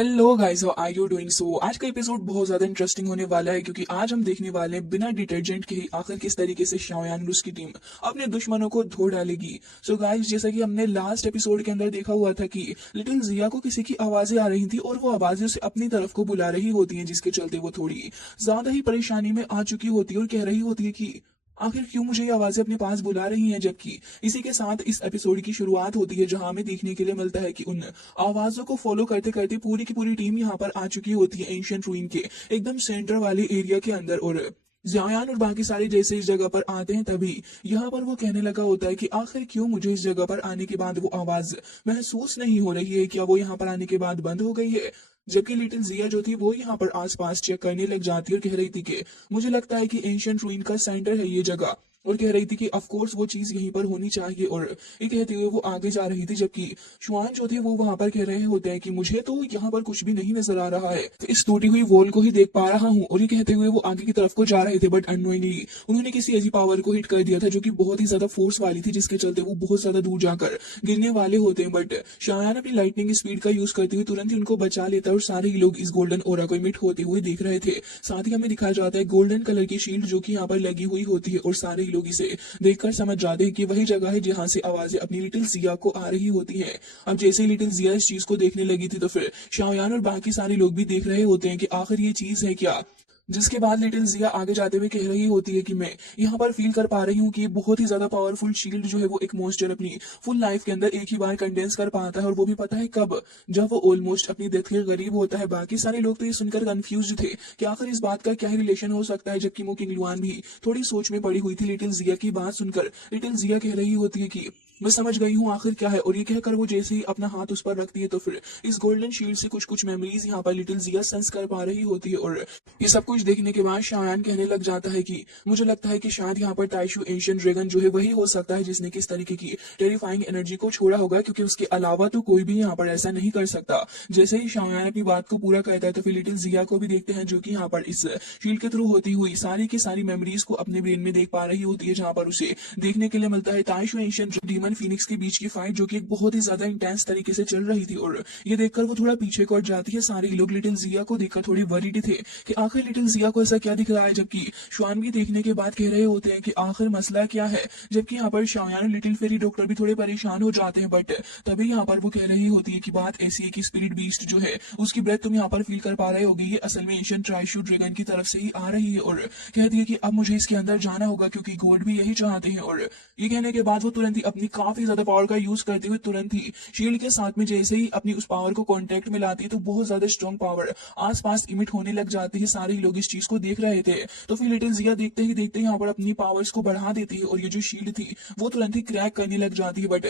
Hello guys, how are you doing? So आज का episode बहुत ज्यादा इंटरेस्टिंग होने वाला है क्योंकि आज हम देखने वाले हैं बिना डिटर्जेंट के ही आखिर किस तरीके से शाओयान और उसकी टीम अपने दुश्मनों को धो डालेगी। सो गाइस, जैसा कि हमने लास्ट एपिसोड के अंदर देखा हुआ था कि लिटिल जिया को किसी की आवाजें आ रही थी और वो आवाजें उसे अपनी तरफ को बुला रही होती हैं, जिसके चलते वो थोड़ी ज्यादा ही परेशानी में आ चुकी होती है और कह रही होती है कि आखिर क्यों मुझे ये आवाजें अपने पास बुला रही हैं। जबकि इसी के साथ इस एपिसोड की शुरुआत होती है, जहां हमें देखने के लिए मिलता है कि उन आवाजों को फॉलो करते करते पूरी की पूरी टीम यहाँ पर आ चुकी होती है एंशियंट रूइन के एकदम सेंटर वाले एरिया के अंदर। और जियान और बाकी सारे जैसे इस जगह पर आते हैं, तभी यहाँ पर वो कहने लगा होता है कि आखिर क्यों मुझे इस जगह पर आने के बाद वो आवाज महसूस नहीं हो रही है, क्या वो यहाँ पर आने के बाद बंद हो गई है। जबकि लिटिल जिया जो थी वो यहाँ पर आसपास चेक करने लग जाती है और कह रही थी कि मुझे लगता है कि एंशियंट रूइन का सेंटर है ये जगह, और कह रही थी कि ऑफ कोर्स वो चीज यहीं पर होनी चाहिए। और ये कहते हुए वो आगे जा रही थी, जबकि शुआन जो थे वो वहां पर कह रहे होते हैं कि मुझे तो यहाँ पर कुछ भी नहीं नजर आ रहा है, तो इस टूटी हुई वॉल को ही देख पा रहा हूँ। और ये कहते हुए वो आगे की तरफ को जा रहे थे, बट अननोइंगली उन्होंने किसी ऐसी पावर को हिट कर दिया था जो कि बहुत ही ज्यादा फोर्स वाली थी, जिसके चलते वो बहुत ज्यादा दूर जाकर गिरने वाले होते हैं। बट शायान अपनी लाइटनिंग स्पीड का यूज करते हुए तुरंत ही उनको बचा लेता है और सारे ही लोग इस गोल्डन ओरा को इमिट होते हुए देख रहे थे। साथ ही हमें दिखाया जाता है गोल्डन कलर की शील्ड जो कि यहाँ पर लगी हुई होती है, और सारे ही लोग इसे देखकर समझ जाते हैं कि वही जगह है जहां से आवाजें अपनी लिटिल जिया को आ रही होती है। अब जैसे ही लिटिल जिया इस चीज को देखने लगी थी, तो फिर शाओयान और बाकी सारे लोग भी देख रहे होते हैं कि आखिर ये चीज है क्या। जिसके बाद लिटिल जिया आगे जाते हुए कह रही होती है कि मैं यहाँ पर फील कर पा रही हूँ कि बहुत ही ज्यादा पावरफुल शील्ड जो है वो एक मॉन्स्टर अपनी फुल लाइफ के अंदर एक ही बार कंडेंस कर पाता है, और वो भी पता है कब, जब वो ऑलमोस्ट अपनी डेथ के करीब होता है। बाकी सारे लोग तो ये सुनकर कंफ्यूज थे कि आखिर इस बात का क्या रिलेशन हो सकता है, जबकि मोकिंग लुआन भी थोड़ी सोच में पड़ी हुई थी लिटिल जिया की बात सुनकर। लिटिल जिया कह रही होती है कि मैं समझ गई हूँ आखिर क्या है, और ये कहकर वो जैसे ही अपना हाथ उस पर रखती है, तो फिर इस गोल्डन शील्ड से कुछ कुछ मेमोरीज यहाँ पर लिटिल जिया सेंस कर पा रही होती है। और ये सब कुछ देखने के बाद शायान कहने लग जाता है कि मुझे लगता है कि शायद यहाँ पर ताइशु एंशियन ड्रैगन जो है वही हो सकता है जिसने किस तरीके की टेरिफाइंग एनर्जी को छोड़ा होगा, क्योंकि उसके अलावा तो कोई भी यहाँ पर ऐसा नहीं कर सकता। जैसे ही शायान अपनी बात को पूरा करता है, तो फिर लिटिल जिया को भी देखते हैं, जो कि यहाँ पर इस शील्ड के थ्रू होती हुई सारी की सारी मेमोरीज को अपने ब्रेन में देख पा रही होती है, जहाँ पर उसे देखने के लिए मिलता है ताइशु एंशियन डीमन फिनिक्स के बीच की फाइट, जो कि एक बहुत ही ज्यादा इंटेंस तरीके से चल रही थी। और ये देखकर वो थोड़ा पीछे को हट जाती है। सारे लोग लिटिल जिया को देखकर थोड़ी वरीड थे कि आखिर लिटिल जिया को ऐसा क्या दिख रहा है, जबकि श्वान भी देखने के बाद कह रहे होते हैं कि आखिर मसला क्या है। जबकि यहाँ पर शायान और लिटिल फेरी डॉक्टर भी थोड़े परेशान हो जाते हैं, बट तभी यहाँ पर वो कह रही होती है कि बात ऐसी है कि स्पिरिट बीस्ट जो है उसकी ब्रेथ तुम यहाँ पर फील कर पा रहे होगी, ये असल में एंशिएंट ट्राइशू ड्रैगन की तरफ से ही आ रही है। और कहती है कि अब मुझे इसके अंदर जाना होगा क्योंकि गॉड भी यही चाहते हैं। और ये कहने के बाद वो तुरंत ही अपनी काफी ज्यादा पावर का यूज करते हुए तुरंत ही शील्ड के साथ में जैसे ही अपनी उस पावर को कांटेक्ट में लाती है, तो बहुत ज्यादा स्ट्रॉन्ग पावर आसपास इमिट होने लग जाती है। सारे लोग इस चीज को देख रहे थे, तो फिर लिटिल जिया देखते ही देखते यहाँ पर अपनी पावर्स को बढ़ा देती है, और ये जो शील्ड थी वो तुरंत ही क्रैक करने लग जाती है, बट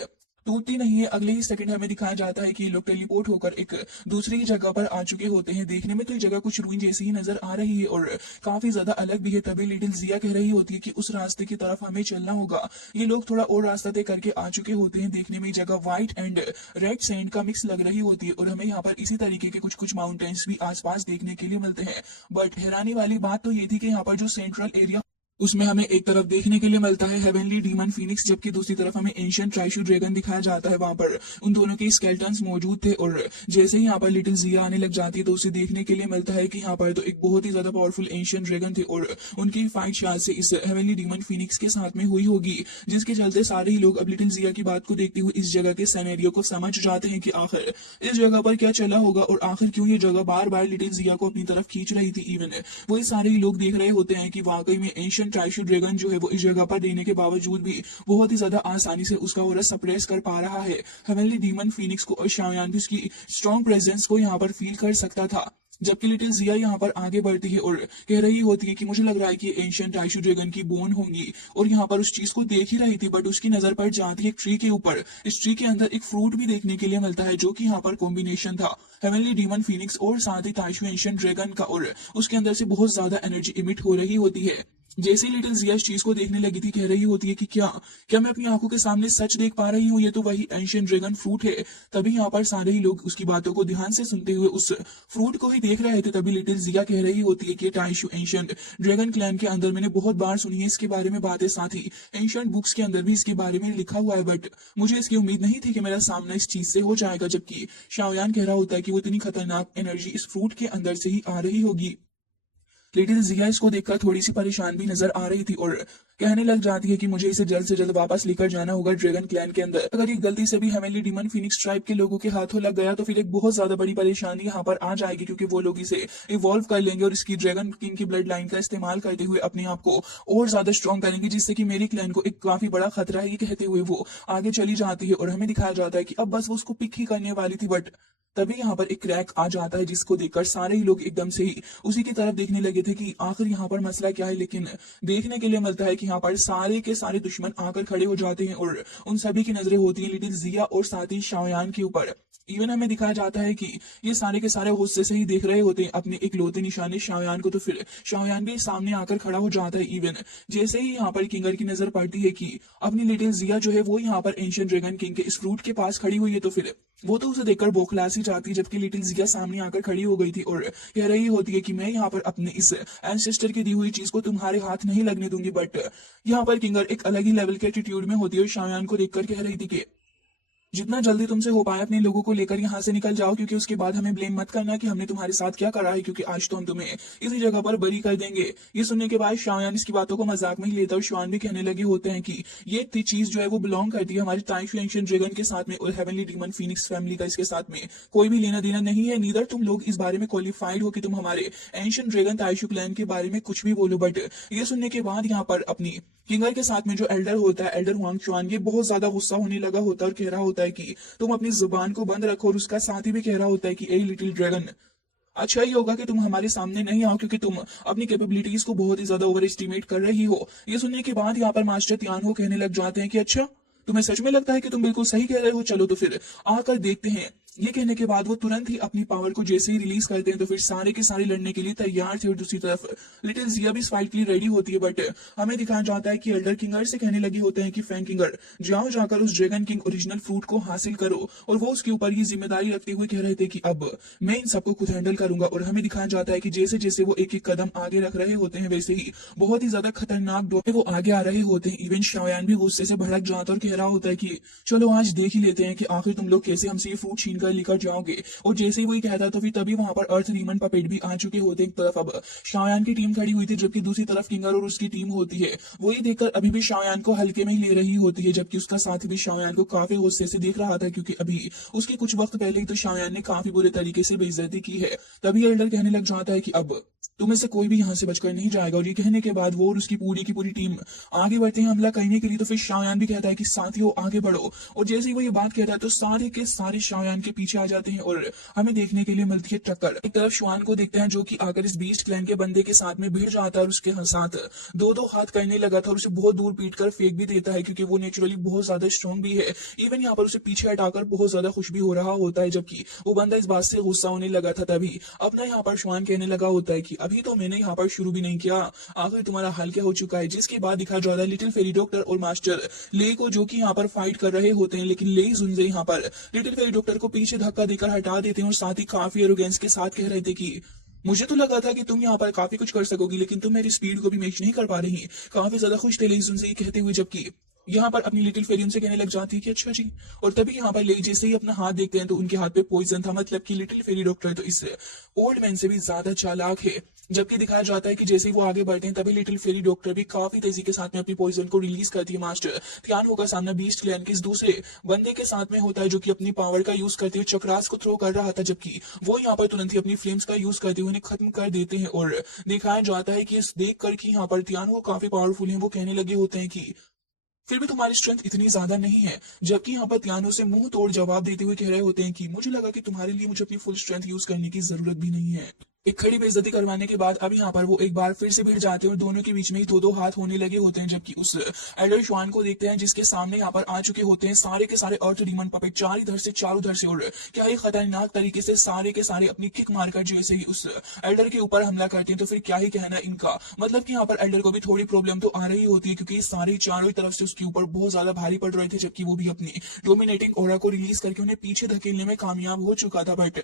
टूटती नहीं है। अगले ही सेकंड हमें दिखाया जाता है कि ये लोग टेलीपोर्ट होकर एक दूसरी जगह पर आ चुके होते हैं। देखने में तो ये जगह कुछ रूइन जैसी ही नजर आ रही है और काफी ज्यादा अलग भी है। तभी लिटिल जिया कह रही होती है कि उस रास्ते की तरफ हमें चलना होगा। ये लोग थोड़ा और रास्ता तय करके आ चुके होते हैं। देखने में ये जगह व्हाइट एंड रेड सैंड का मिक्स लग रही होती है, और हमें यहाँ पर इसी तरीके के कुछ कुछ माउंटेन्स भी आसपास देखने के लिए मिलते हैं। बट हैरानी वाली बात तो ये थी कि यहाँ पर जो सेंट्रल एरिया उसमें हमें एक तरफ देखने के लिए मिलता है हेवनली डीमन फिनिक्स, जबकि दूसरी तरफ हमें एंशिएंट ट्राइशू ड्रैगन दिखाया जाता है। वहां पर उन दोनों के स्केलेटन्स मौजूद थे, और जैसे ही यहाँ पर लिटिल जिया आने लग जाती है, तो उसे देखने के लिए मिलता है कि यहाँ पर तो एक बहुत ही ज्यादा पावरफुल एंशिएंट ड्रैगन थे, और उनकी फाइट शायद से इस हेवनली डीमन फिनिक्स के साथ में हुई होगी, जिसके चलते सारे ही लोग अब लिटिल जिया की बात को देखते हुए इस जगह के सिनेरियो को समझ जाते हैं कि आखिर इस जगह पर क्या चला होगा, और आखिर क्यों ये जगह बार बार लिटिल जिया को अपनी तरफ खींच रही थी। इवन वही सारे ही लोग देख रहे होते हैं कि वाकई में एंशिएंट ट्राइशू ड्रैगन जो है वो इस जगह पर देने के बावजूद भी बहुत ही ज्यादा आसानी से उसका ऑरा सप्रेस कर पा रहा है। हेवनली डीमन फिनिक्स को और शाओयान भी उसकी स्ट्रॉन्ग प्रेजेंस को यहाँ पर फील कर सकता था। जबकि लिटिल जिया यहाँ पर आगे बढ़ती है और कह रही होती है कि मुझे लग रहा है कि एंशिएंट आइशू ड्रैगन की बोन होंगी, और यहाँ पर उस चीज को देख ही रही थी, बट उसकी नजर पड़ जाती है एक ट्री के ऊपर। इस ट्री के अंदर एक फ्रूट भी देखने के लिए मिलता है, जो कि यहाँ पर कॉम्बिनेशन था हेवनली डीमन फिनिक्स और साथ ही ताइशू एंशिएंट ड्रैगन का, और उसके अंदर से बहुत ज्यादा एनर्जी इमिट हो रही होती है। जैसे ही लिटिल जिया इस चीज को देखने लगी थी, कह रही होती है कि क्या क्या मैं अपनी आंखों के सामने सच देख पा रही हूँ, ये तो वही एंशियंट ड्रैगन फ्रूट है। तभी यहाँ पर सारे ही लोग उसकी बातों को ध्यान से सुनते हुए उस फ्रूट को ही देख रहे थे। तभी लिटिल जिया कह रही होती है कि टाइशु एंशियंट ड्रैगन क्लैन के अंदर मैंने बहुत बार सुनी है इसके बारे में बातें, साथ ही एंशियंट बुक्स के अंदर भी इसके बारे में लिखा हुआ है, बट मुझे इसकी उम्मीद नहीं थी कि मेरा सामना इस चीज से हो जाएगा। जबकि शाओयान कह रहा होता है कि वो इतनी खतरनाक एनर्जी इस फ्रूट के अंदर से ही आ रही होगी। लिटिल जिया इसको देखकर थोड़ी सी परेशान भी नजर आ रही थी और कहने लग जाती है कि मुझे इसे जल्द से जल्द वापस लेकर जाना होगा ड्रैगन क्लैन के अंदर। अगर ये गलती से भी हेवनली डीमन फिनिक्स ट्राइब के लोगों के हाथों लग गया तो फिर एक बहुत ज्यादा बड़ी परेशानी यहाँ पर आ जाएगी, क्योंकि वो लोग इसे इवॉल्व कर लेंगे और इसकी ड्रैगन किंग की ब्लड लाइन का इस्तेमाल करते हुए अपने आप को और ज्यादा स्ट्रॉन्ग करेंगे, जिससे कि मेरी क्लैन को एक काफी बड़ा खतरा है। ये कहते हुए वो आगे चली जाती है और हमें दिखाया जाता है कि अब बस वो उसको पिक ही करने वाली थी, बट तभी यहाँ पर एक क्रैक आ जाता है जिसको देखकर सारे ही लोग एकदम से ही उसी की तरफ देखने लगे थे कि आखिर यहाँ पर मसला क्या है। लेकिन देखने के लिए मिलता है कि यहाँ पर सारे के सारे दुश्मन आकर खड़े हो जाते हैं और उन सभी की नजरें होती हैं लिटिल जिया और साथ ही शाओयान के ऊपर। इवन हमें दिखाया जाता है कि ये सारे के सारे गुस्से से ही देख रहे होते हैं अपने इकलौते निशाने शाओयान को, तो फिर शाओयान भी सामने आकर खड़ा हो जाता है। इवन जैसे ही यहाँ पर किंगर की नजर पड़ती है कि अपनी लिटिल जिया जो है वो यहाँ पर एंशियंट ड्रैगन किंग के इस फ्रूट के पास खड़ी हुई है, तो फिर वो तो उसे देखकर बौखला सी जाती है। जबकि लिटिल जिया सामने आकर खड़ी हो गई थी और कह रही होती है कि मैं यहाँ पर अपने इस एंसेस्टर की दी हुई चीज को तुम्हारे हाथ नहीं लगने दूंगी। बट यहाँ पर किंगर एक अलग ही लेवल के एटीट्यूड में होती है और शाओयान को देखकर कह रही थी कि जितना जल्दी तुमसे हो पाए अपने लोगों को लेकर यहाँ से निकल जाओ, क्योंकि उसके बाद हमें ब्लेम मत करना कि हमने तुम्हारे साथ क्या करा है, क्योंकि आज तो हम तुम्हें इसी जगह पर बरी कर देंगे। ये सुनने के बाद शाओयान इसकी बातों को मजाक में ही लेता और शाओयान भी कहने लगे होते हैं कि ये चीज जो है वो बिलोंग करती है हमारी टाइशु एंशियंट ड्रैगन के साथ में और हेवनली डीमन फीनिक्स फैमिली का इसके साथ में कोई भी लेना देना नहीं है। नीदर तुम लोग इस बारे में क्वालिफाइड हो कि तुम हमारे एंशियंट ड्रैगन टाइशु क्लैन के बारे में कुछ भी बोलो। बट ये सुनने के बाद यहाँ पर अपनी किंगर के साथ में जो एल्डर होता है, एल्डर हुआंग चुआन, ये बहुत ज्यादा गुस्सा होने लगा होता है और कह रहा होता है कि तुम अपनी जुबान को बंद रखो। और उसका साथी भी कह रहा होता है कि ए लिटिल ड्रैगन, अच्छा ही होगा कि तुम हमारे सामने नहीं आओ, क्योंकि तुम अपनी कैपेबिलिटीज को बहुत ही ज्यादा ओवर एस्टिमेट कर रही हो। ये सुनने के बाद यहाँ पर मास्टर तियानहो कहने लग जाते हैं कि अच्छा तुम्हें सच में लगता है कि तुम बिल्कुल सही कह रहे हो, चलो तो फिर आकर देखते हैं। ये कहने के बाद वो तुरंत ही अपनी पावर को जैसे ही रिलीज करते हैं तो फिर सारे के सारे लड़ने के लिए तैयार थे और दूसरी तरफ लिटिल जिया भी इस फाइट के लिए रेडी होती है। बट हमें दिखाया जाता है कि एल्डर किंगर से कहने लगे होते हैं कि फैंग किंगर जाओ जाकर उस ड्रैगन किंग ओरिजिनल फ्रूट को हासिल करो, और वो उसके ऊपर ये जिम्मेदारी रखते हुए कह रहे थे कि अब मैं इन सबको खुद हैंडल करूंगा। और हमें दिखाया जाता है कि जैसे जैसे वो एक एक कदम आगे रख रहे होते हैं वैसे ही बहुत ही ज्यादा खतरनाक दौर वो आगे आ रहे होते हैं। इवन शाओयान भी गुस्से से भड़क जाता और कह रहा होता है कि चलो आज देख ही लेते हैं कि आखिर तुम लोग कैसे हमसे ये फ्रूट छीन कर लेकर जाओगे। और जैसे ही वही कहता तो फिर तभी वहां पर अर्थ डीमन पपेट भी आ चुके होते। एक तरफ अब शाओयान की टीम खड़ी हुई थी, जबकि दूसरी तरफ किंगर और उसकी टीम होती है। वो ये देखकर अभी भी शाओयान को हल्के में ही ले रही होती है, जबकि उसका साथी भी शाओयान को काफी गुस्से से देख रहा था, क्योंकि अभी उसके कुछ वक्त पहले ही तो शाओयान ने काफी बुरे तरीके से बेइज्जती की है। तभी एल्डर कहने लग जाता है कि अब तुम्हें से कोई भी यहाँ से बचकर नहीं जाएगा। और ये कहने के बाद वो और उसकी पूरी की पूरी टीम आगे बढ़ते हैं हमला करने के लिए। तो फिर शाओयान भी कहता है कि साथियों आगे बढ़ो, और जैसे ही वो ये बात कहता है तो सारे के सारे शाओयान के पीछे आ जाते हैं और हमें देखने के लिए मिलती है टक्कर। एक तरफ शुआन को देखते हैं जो कि आकर इस बीस्ट क्लैन के बंदे के साथ में भिड़ जाता है और उसके साथ दो दो हाथ करने लगा था और उसे बहुत दूर पीट कर फेंक भी देता है, क्योंकि वो नेचुरली बहुत ज्यादा स्ट्रॉन्ग भी है। इवन यहाँ पर उसे पीछे हटाकर बहुत ज्यादा खुश भी हो रहा होता है, जबकि वो बंदा इस बात से गुस्सा होने लगा था। तभी अपना यहाँ पर शुआन कहने लगा होता है कि अभी तो मैंने यहाँ पर शुरू भी नहीं किया, आखिर तुम्हारा हाल क्या हो चुका है। जिसके बाद दिखा जाता है लिटिल फेरी डॉक्टर और मास्टर ले को, जो कि यहाँ पर फाइट कर रहे होते हैं। लेकिन ले जुनजे यहाँ पर लिटिल फेरी डॉक्टर को पीछे धक्का देकर हटा देते हैं और साथ ही काफी एरोगेंस के साथ कह रहे थे कि मुझे तो लगा था कि तुम यहाँ पर काफी कुछ कर सकोगी, लेकिन तुम मेरी स्पीड को भी मैच नहीं कर पा रही। काफी ज्यादा खुश थे ले जुनजे ये कहते हुए, जबकि यहाँ पर अपनी लिटिल फेरी उनसे कहने लग जाती है कि अच्छा जी। और तभी यहाँ पर ले जैसे ही अपना हाथ देखते हैं तो उनके हाथ पे पॉइजन था, मतलब कि लिटिल फेरी डॉक्टर तो इस ओल्ड मैन से भी ज्यादा चालाक है। जबकि दिखाया जाता है कि जैसे ही वो आगे बढ़ते हैं तभी लिटिल फेरी डॉक्टर भी काफी तेजी के साथ में अपनी पॉइजन को रिलीज करती है। मास्टर तियानहो का सामना बीस्ट क्लैन के इस दूसरे बंदे के साथ में होता है, जो कि अपनी पावर का यूज करते हुए चक्रास को थ्रो कर रहा था, जबकि वो यहाँ पर तुरंत ही अपनी फ्लेम्स का यूज करते हुए उन्हें खत्म कर देते हैं। और दिखाया जाता है कि इस देख कर कि यहाँ पर तियानहो काफी पावरफुल है, वो कहने लगे होते हैं कि फिर भी तुम्हारी स्ट्रेंथ इतनी ज्यादा नहीं है। जबकि यहाँ पर तियानहो से मुंह तोड़ जवाब देते हुए कह रहे होते हैं कि मुझे लगा कि तुम्हारे लिए मुझे अपनी फुल स्ट्रेंथ यूज करने की जरूरत भी नहीं है। एक खड़ी बेइज्जती करवाने के बाद अब यहाँ पर वो एक बार फिर से भिड़ जाते हैं और दोनों के बीच में ही दो हाथ होने लगे होते हैं, जबकि उस एल्डर श्वान को देखते हैं जिसके सामने यहाँ पर आ चुके होते हैं सारे के सारे अर्थ डीमन पपेट, चार इधर से चार उधर से, और क्या ही खतरनाक तरीके से सारे के सारे अपनी किक मारकर जैसे ही उस एल्डर के ऊपर हमला करते हैं। तो फिर क्या ही कहना इनका, मतलब कि यहाँ पर एल्डर को भी थोड़ी प्रॉब्लम तो आ रही होती है क्योंकि सारे चारों ही तरफ से उसके ऊपर बहुत ज्यादा भारी पड़ रहे थे, जबकि वो भी अपनी डोमिनेटिंग ऑरा को रिलीज करके उन्हें पीछे धकेलने में कामयाब हो चुका था। बट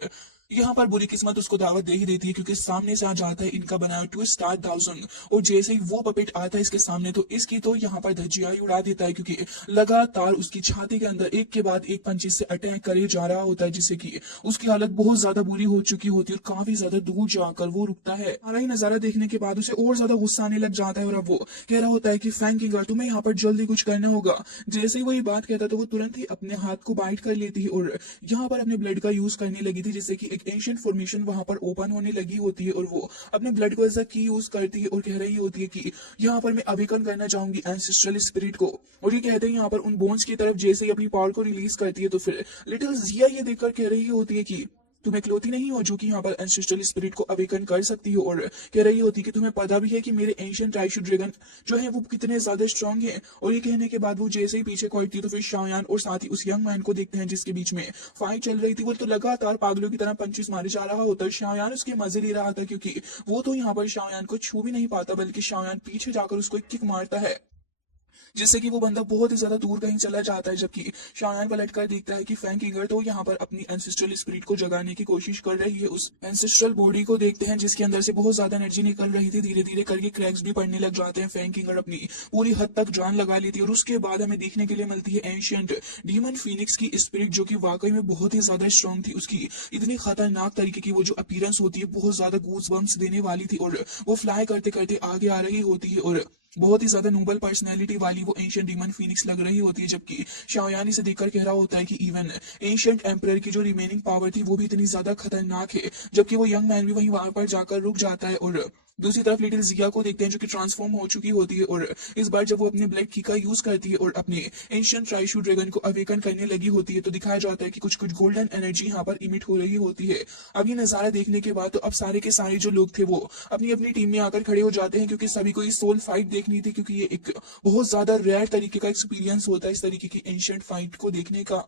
यहाँ पर बुरी किस्मत उसको दावत दे ही देती है क्योंकि सामने से आ जाता है इनका बनाया ट्विस्ट स्टार थाउजेंड, और जैसे ही वो पपेट आता है इसके सामने तो इसकी तो यहाँ पर धज्जियां ही उड़ा देता है क्योंकि लगातार उसकी छाती के अंदर एक के बाद एक पंचिस से अटैक करे जा रहा होता है, जिससे कि उसकी हालत बहुत ज्यादा बुरी हो चुकी होती है और काफी ज्यादा दूर जाकर वो रुकता है। सारा ही नजारा देखने के बाद उसे और ज्यादा गुस्सा आने लग जाता है और अब वो कह रहा होता है कि फैंकिंगर तुम्हें यहाँ पर जल्दी कुछ करना होगा। जैसे ही वो ये बात कहता है तो वो तुरंत ही अपने हाथ को बाइट कर लेती है और यहाँ पर अपने ब्लड का यूज करने लगी थी, जिससे कि एक एंशिएंट फॉर्मेशन वहां पर ओपन होने लगी होती है और वो अपने ब्लड को एज अ की यूज करती है और कह रही होती है कि यहाँ पर मैं अवेकन करना चाहूंगी एंसेस्ट्रल स्पिरिट को। और ये कहते हैं यहाँ पर उन बोन्स की तरफ जैसे ही अपनी पावर को रिलीज करती है तो फिर लिटिल जिया ये देखकर कह रही होती है कि तुम इकलौती नहीं हो जो कि यहाँ पर एंसेस्ट्रल स्पिरिट को अवेकन कर सकती हो, और कह रही होती कि तुम्हें पता भी है कि मेरे एंशिएंट ट्राइशू ड्रैगन जो है वो कितने ज्यादा स्ट्रांग है। और ये कहने के बाद वो जैसे ही पीछे पड़ती है तो फिर शाओयान और साथ ही उस यंग मैन को देखते हैं जिसके बीच में फाइट चल रही थी। वो तो लगातार पागलों की तरह पंचेस मारे जा रहा होता है। शाओयान उसके मजे ले रहा था क्योंकि वो तो यहाँ पर शाओयान को छू भी नहीं पाता, बल्कि शाओयान पीछे जाकर उसको एक किक मारता है जिससे कि वो बंदा बहुत ही ज्यादा दूर कहीं चला जाता है। जबकि शायान पलट कर देखता है कि फैंकिंगर तो यहाँ पर अपनी एंसेस्ट्रल स्पिरिट को जगाने की कोशिश कर रही है। उस एंसेस्ट्रल बॉडी को देखते हैं जिसके अंदर से बहुत ज्यादा एनर्जी निकल रही थी, धीरे धीरे करके क्रैक्स भी पड़ने लग जाते हैं। फैंकिंगर अपनी पूरी हद तक जान लगा लेती है और उसके बाद हमें देखने के लिए मिलती है एंशिएंट डीमन फीनिक्स की स्पिरिट जो कि वाकई में बहुत ही ज्यादा स्ट्रांग थी। उसकी इतनी खतरनाक तरीके की वो जो अपीयरेंस होती है बहुत ज्यादा गूज बम्स देने वाली थी और वो फ्लाई करते करते आगे आ रही होती है और बहुत ही ज्यादा नोबल पर्सनैलिटी वाली वो एंशिएंट डीमन फीनिक्स लग रही होती है। जबकि शाओयान इसे देखकर कह रहा होता है कि इवन एंशिएंट एम्परर की जो रिमेनिंग पावर थी वो भी इतनी ज्यादा खतरनाक है, जबकि वो यंग मैन भी वहीं वहां पर जाकर रुक जाता है। और दूसरी तरफ लिटिल जिया को देखते हैं जो कि ट्रांसफॉर्म हो चुकी होती है और इस बार जब वो अपने ब्लड की का यूज करती है और अपने एंशिएंट ट्राइशू ड्रैगन को अवेकन करने लगी होती है तो दिखाया जाता है कि कुछ कुछ गोल्डन एनर्जी यहाँ पर इमिट हो रही होती है। अब ये नजारा देखने के बाद तो अब सारे के सारे जो लोग थे वो अपनी अपनी टीम में आकर खड़े हो जाते हैं क्योंकि सभी को ये सोल फाइट देखनी थी, क्योंकि ये एक बहुत ज्यादा रेयर तरीके का एक्सपीरियंस होता है इस तरीके की एंशिएंट फाइट को देखने का।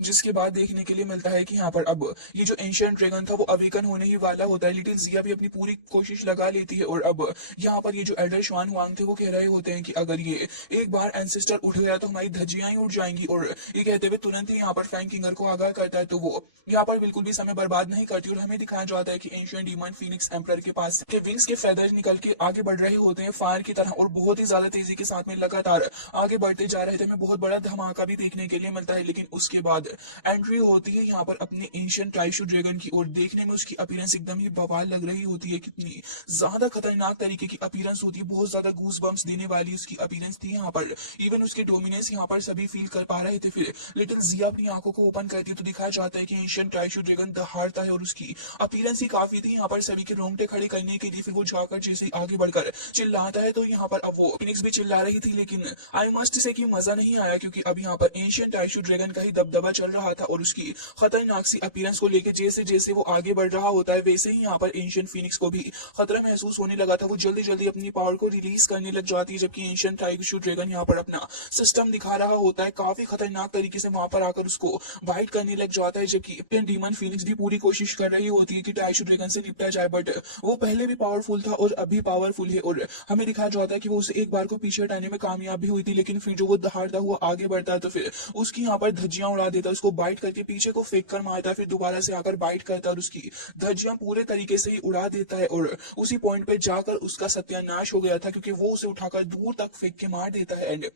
जिसके बाद देखने के लिए मिलता है कि यहाँ पर अब ये जो एंशिएंट ड्रैगन था वो अवेकन होने ही वाला होता है। लिटिल जिया भी अपनी पूरी कोशिश लगा लेती है और अब यहाँ पर ये जो एल्डर श्वान हुआंग थे वो कह रहे होते हैं कि अगर ये एक बार एंसेस्टर उठ गया तो हमारी धज्जियां ही उठ जाएंगी। और ये कहते हुए तुरंत ही यहाँ पर फैंकिंगर को आगाह करता है तो वो यहाँ पर बिल्कुल भी समय बर्बाद नहीं करती और हमें दिखाया जाता है कि एंशिएंट डीमन फीनिक्स एम्परर के पास के विंग्स के फेदर्स निकल के आगे बढ़ रहे होते हैं फायर की तरह और बहुत ही ज्यादा तेजी के साथ में लगातार आगे बढ़ते जा रहे थे। हमें बहुत बड़ा धमाका भी देखने के लिए मिलता है, लेकिन उसके बाद एंट्री होती है यहाँ पर अपने एंशिएंट ट्राइशू ड्रैगन की और देखने में उसकी अपीयरेंस एकदम ही बवाल लग रही होती है। कितनी ज्यादा खतरनाक तरीके की अपीयरेंस होती है, बहुत ज्यादा गूज बम्स देने वाली उसकी अपीयरेंस थी यहाँ पर। इवन उसके डोमिनेंस यहाँ पर सभी फील कर पा रहे थे। फिर लिटिल जिया अपनी आंखों को ओपन करती है तो दिखाया जाता है कि एंशिएंट ट्राइशू ड्रैगन दहाड़ता है और उसकी अपीयरेंस ही काफी थी यहाँ पर सभी के रोंगटे खड़े करने के लिए। फिर वो जाकर जैसे आगे बढ़कर चिल्लाता है तो यहाँ पर अब वो फिनिक्स भी चिल्ला रही थी, लेकिन आई मस्ट से कि मजा नहीं आया क्योंकि अब यहाँ पर एंशिएंट ट्राइशू ड्रैगन का ही दबदबा चल रहा था और उसकी खतरनाक सी अपीयरेंस को लेकर जैसे जैसे वो आगे बढ़ रहा होता है वैसे ही यहाँ पर एंशिएंट फीनिक्स को भी खतरा महसूस होने लगा था। वो जल्दी जल्दी अपनी पावर को रिलीज करने लग जाती है, जबकि एंशिएंट ट्राइशू ड्रैगन यहाँ पर अपना सिस्टम दिखा रहा होता है काफी खतरनाक तरीके से वहां पर आकर उसको बाइट करने लग जाता है। जबकि डीमन फीनिक्स भी पूरी कोशिश कर रही होती है कि ट्राइशू ड्रैगन से निपटा जाए, बट वो पहले भी पावरफुल था और अभी पावरफुल है और हमें दिखाया जाता है कि वो उसे एक बार को पीछे हटाने में कामयाब भी हुई थी, लेकिन फिर जो वो दहाड़ता हुआ आगे बढ़ता है तो फिर उसकी यहाँ पर धज्जियां उड़ा देता है, उसको बाइट करके पीछे को फेंक कर मारता है, फिर दोबारा से आकर बाइट करता है और उसकी धज्जियां पूरे तरीके से ही उड़ा देता है और उसी पॉइंट पे जाकर उसका सत्यानाश हो गया था क्योंकि वो उसे उठाकर दूर तक फेंक के मार देता है। एंड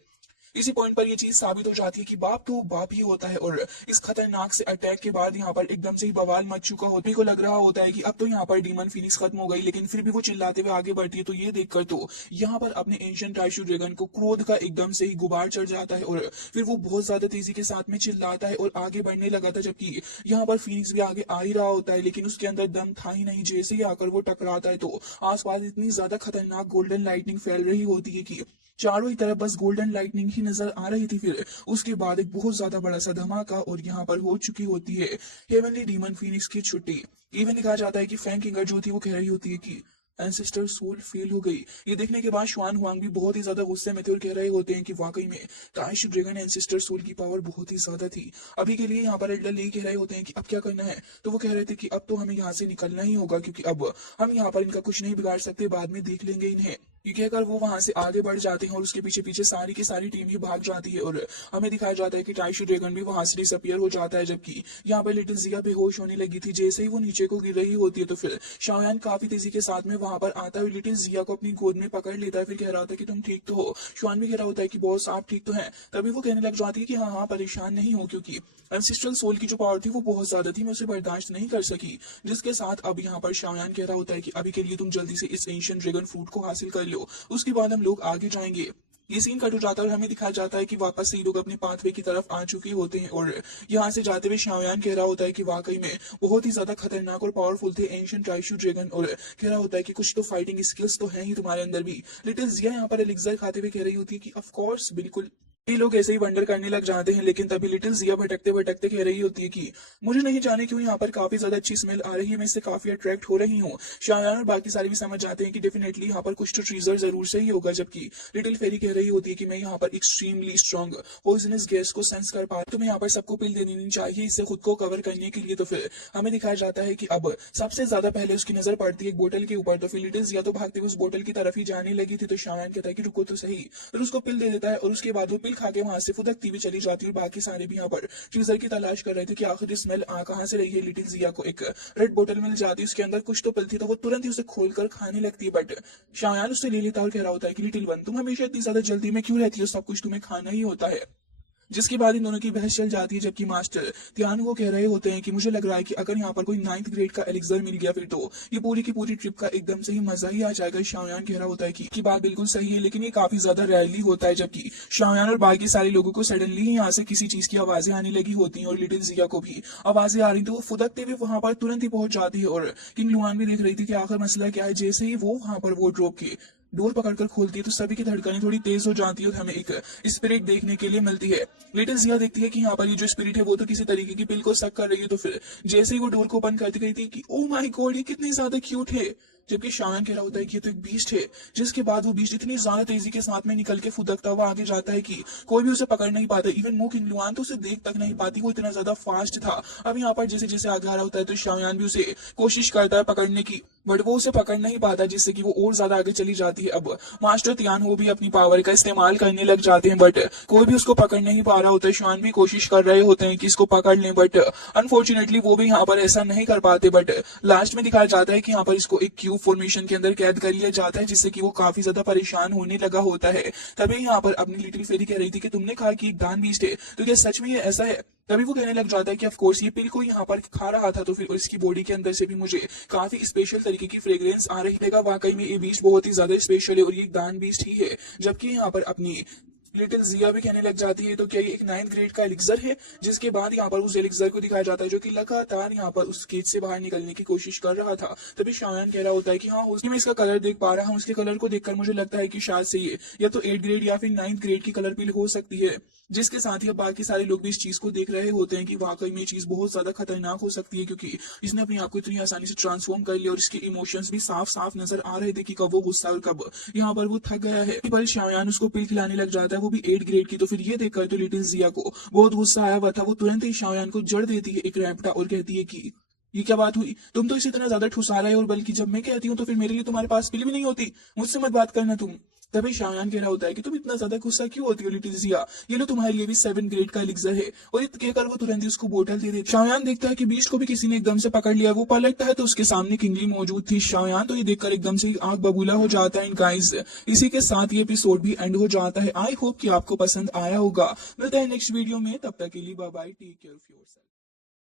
इसी पॉइंट पर ये चीज साबित हो जाती है कि बाप तो बाप ही होता है और इस खतरनाक से अटैक के बाद यहाँ पर एकदम से ही बवाल मच चुका होता को लग रहा होता है कि अब तो यहाँ पर डीमन फीनिक्स खत्म हो गई, लेकिन फिर भी वो चिल्लाते हुए आगे बढ़ती है। तो ये देखकर तो यहाँ पर अपने एंशिएंट ट्राइशू ड्रैगन को क्रोध का एकदम से ही गुबार चढ़ जाता है और फिर वो बहुत ज्यादा तेजी के साथ में चिल्लाता है और आगे बढ़ने लगा था, जबकि यहाँ पर फीनिक्स भी आगे आ ही रहा होता है, लेकिन उसके अंदर दम था ही नहीं। जैसे ही आकर वो टकराता है तो आसपास इतनी ज्यादा खतरनाक गोल्डन लाइटनिंग फैल रही होती है कि चारों ही तरफ बस गोल्डन लाइटनिंग ही नजर आ रही थी। फिर उसके बाद एक बहुत ज्यादा बड़ा सा धमाका और यहाँ पर हो चुकी होती है हेवनली डीमन फीनिक्स की छुट्टी। इवन कहा जाता है कि फैंग किंगर जो थी वो कह रही होती है कि एंसेस्टर सोल फेल हो गई। ये देखने के बाद शुआन हुआंग भी बहुत ही ज्यादा गुस्से में थे और कह रहे होते हैं कि वाकई में ताइश ड्रैगन एंसेस्टर सोल की पावर बहुत ही ज्यादा थी। अभी के लिए यहाँ पर एल्डर नहीं कह रहे होते हैं कि अब क्या करना है, तो वो कह रहे थे कि अब तो हमें यहाँ से निकलना ही होगा क्योंकि अब हम यहाँ पर इनका कुछ नहीं बिगाड़ सकते, बाद में देख लेंगे इन्हें। ये कहकर वो वहां से आगे बढ़ जाते हैं और उसके पीछे पीछे सारी की सारी टीम ही भाग जाती है और हमें दिखाया जाता है कि टाइशू ड्रैगन भी वहां से डिसअपियर हो जाता है। जबकि यहाँ पर लिटिल जिया बेहोश होने लगी थी। जैसे ही वो नीचे को गिर रही होती है तो फिर शाओयान काफी तेजी के साथ में वहां पर आता है और लिटिल जिया को अपनी गोद में पकड़ लेता है। फिर कह रहा होता है कि तुम ठीक तो हो। शुआन भी कह रहा होता है कि बॉस आप ठीक तो हैं। तभी वो कहने लग जाती है कि हाँ हाँ परेशान नहीं हो, क्योंकि एंसेस्ट्रल सोल की जो पावर थी वो बहुत ज्यादा थी, मैं उसे बर्दाश्त नहीं कर सकी। जिसके साथ अब यहाँ पर शाओयान कह रहा होता है कि अभी के लिए तुम जल्दी से इस एंशिएंट ड्रैगन फ्रूट को हासिल कर लो, उसके बाद हम लोग आगे जाएंगे। ये सीन कट हो जाता है और हमें दिखाया जाता है कि वापस से ये लोग अपने पाथवे की तरफ आ चुके होते हैं और यहाँ से जाते हुए शाओयान कह रहा होता है कि वाकई में बहुत ही ज्यादा खतरनाक और पावरफुल थे एंशिएंट टाइशू ड्रैगन, और कह रहा होता है कि कुछ तो फाइटिंग स्किल्स तो है ही तुम्हारे अंदर भी। लिटिल जिया यहाँ पर एलिक्सर खाते हुए कह रही होती है कि ऑफ कोर्स बिल्कुल। ये लोग ऐसे ही वंडर करने लग जाते हैं, लेकिन तभी लिटिल जिया भटकते भटकते कह रही होती है कि मुझे नहीं जाने क्यों यहाँ पर काफी ज्यादा अच्छी स्मेल आ रही है, मैं इससे काफी अट्रैक्ट हो रही हूँ। शाओयान और बाकी सारे भी समझ जाते हैं कि डेफिनेटली यहाँ पर कुछ तो ट्रीजर जरूर से ही होगा। जबकि लिटिल फेरी कह रही होती है कि मैं यहाँ पर एक्सट्रीमली स्ट्रॉन्ग पॉइजनस गैस को सेंस कर पा, तुम्हें यहाँ पर सबको पिल दे देनी चाहिए इससे खुद को कवर करने के लिए। तो फिर हमें दिखाया जाता है कि अब सबसे ज्यादा पहले उसकी नजर पड़ती है एक बोतल के ऊपर। तो फिर लिटिल जिया तो भागते हुए उस बोतल की तरफ ही जाने लगी थी, तो शाओयान कहता है कि रुको तो सही, फिर उसको पिल दे देता है और उसके बाद वो पिल खा के वहां से भी चली जाती है। और बाकी सारे भी यहाँ पर फ्रीजर की तलाश कर रहे थे कि आखिर स्मेल आ कहां से रही है। लिटिल जिया को एक रेड बोतल मिल जाती है, उसके अंदर कुछ तो पिल थी, तो वो तुरंत ही उसे खोलकर खाने लगती है। बट शाओयान उससे ले लेता और कह रहा होता है कि लिटिल वन तुम हमेशा इतनी ज्यादा जल्दी में क्यों रहती हो, सब कुछ तुम्हें खाना ही होता है। जिसके बाद इन दोनों की बहस चल जाती है। जबकि मास्टर त्यान को कह रहे होते हैं कि मुझे लग रहा है कि अगर यहाँ पर कोई 9th ग्रेड का एलिक्सर मिल गया फिर तो ये पूरी की पूरी ट्रिप का एकदम से ही मजा ही आ जाएगा। शाओयान कह रहा होता है कि बात बिल्कुल सही है, लेकिन ये काफी ज्यादा रेयरली होता है। जबकि शाओयान और बाकी सारे लोगों को सडनली ही यहाँ से किसी चीज की आवाजें आने लगी होती है और लिटिल जिया को भी आवाजें आ रही थी, वो फुदकते हुए वहां पर तुरंत ही पहुंच जाती है। और किंग लुआन भी देख रही थी कि आखिर मसला क्या है। जैसे ही वो वहां पर वो ड्रॉप की डोर पकड़कर खोलती है तो सभी की धड़कनें थोड़ी तेज हो जाती है और हमें एक स्पिरिट देखने के लिए मिलती है। लिटिल जिया देखती है कि यहाँ पर ये जो स्पिरिट है वो तो किसी तरीके की पिल को सक कर रही है। तो फिर जैसे ही वो डोर को बंद करती गई थी कि ओ माय गॉड ये कितनी ज्यादा क्यूट है। जबकि शाओयान कह रहा होता है कि ये तो एक बीस्ट है। जिसके बाद वो बीस्ट इतनी ज्यादा तेजी के साथ में निकल के फुदकता हुआ आगे जाता है कि कोई भी उसे पकड़ नहीं पाता। इवन मो किंग लुआन तो उसे देख तक नहीं पाती, वो इतना ज्यादा फास्ट था। अब यहाँ पर जैसे जैसे आगे आ रहा होता है तो शाओयान भी उसे कोशिश करता है पकड़ने की, बट वो उसे पकड़ नहीं पाता, जिससे कि वो और ज्यादा आगे चली जाती है। अब मास्टर तियान हो भी अपनी पावर का इस्तेमाल करने लग जाते हैं, बट कोई भी उसको पकड़ नहीं पा रहा होता है। शान भी कोशिश कर रहे होते हैं कि इसको पकड़ लें, बट अनफॉर्चुनेटली वो भी यहाँ पर ऐसा नहीं कर पाते। बट लास्ट में दिखाया जाता है कि यहाँ पर इसको एक क्यूब फॉर्मेशन के अंदर कैद कर लिया जाता है, जिससे कि वो काफी ज्यादा परेशान होने लगा होता है। तभी यहाँ पर अपनी लिटिल फेरी कह रही थी कि तुमने कहा कि एक दान बीस्ट है, तो क्या सच में ये ऐसा है? तभी वो कहने लग जाता है कि ऑफ कोर्स ये पिल को यहाँ पर खा रहा था, तो फिर इसकी बॉडी के अंदर से भी मुझे काफी स्पेशल तरीके की फ्रेग्रेंस आ रही है। वाकई में ये बीस्ट बहुत ही ज्यादा स्पेशल है और ये दान बीस्ट ही है। जबकि यहाँ पर अपनी लिटिल जिया भी कहने लग जाती है तो क्या ये एक 9th ग्रेड का एलिक्सर है। जिसके बाद यहाँ पर उस एलिक्सर को दिखाया जाता है जो कि लगातार यहाँ पर उस केज से बाहर निकलने की कोशिश कर रहा था। तभी शाओयान कह रहा होता है कि हाँ उसकी मैं इसका कलर देख पा रहा हूँ, उसके कलर को देखकर मुझे लगता है कि शायद से ये या तो 8th ग्रेड या फिर 9th ग्रेड की कलर पिल हो सकती है। जिसके साथ ही अब बाकी सारे लोग भी इस चीज को देख रहे होते हैं कि वाकई में ये चीज बहुत ज्यादा खतरनाक हो सकती है, क्योंकि इसने अपने आप को इतनी आसानी से ट्रांसफॉर्म कर लिया और इसके इमोशंस भी साफ साफ नजर आ रहे थे कि कब वो गुस्सा और कब यहाँ पर वो थक गया है। पर शाओयान उसको पिल खिलाने लग जाता है, वो भी 8th ग्रेड की। तो फिर ये देखकर तो लिटिल जिया को बहुत गुस्सा आया हुआ था, वो तुरंत ही शाओयान को जड़ देती है एक रैप्टा और कहती है कि ये क्या बात हुई, तुम तो इसे इतना ज्यादा ठुसा रहे हो और बल्कि जब मैं कहती हूँ तो फिर मेरे लिए तुम्हारे पास पिल भी नहीं होती, मुझसे मत बात करना तुम। तभी शाओयान कह रहा होता है कि तुम इतना ज्यादा गुस्सा क्यों होती हो लिटिल जिया, ये लो तुम्हारे लिए भी 7th ग्रेड का एलिक्सर है। और इत कहकर वो तुरंत ही उसको बोतल दे देती। शाओयान देखता है कि बीस्ट को भी किसी ने एकदम से पकड़ लिया, वो पलटता है तो उसके सामने किंगली मौजूद थी। शाओयान तो ये देखकर एकदम से आग बबूला हो जाता है। गाइस इसी के साथ ये एपिसोड भी एंड हो जाता है। आई होप कि आपको पसंद आया होगा। मिलता है नेक्स्ट वीडियो में, तब तक के लिए bye bye, take care of yourself.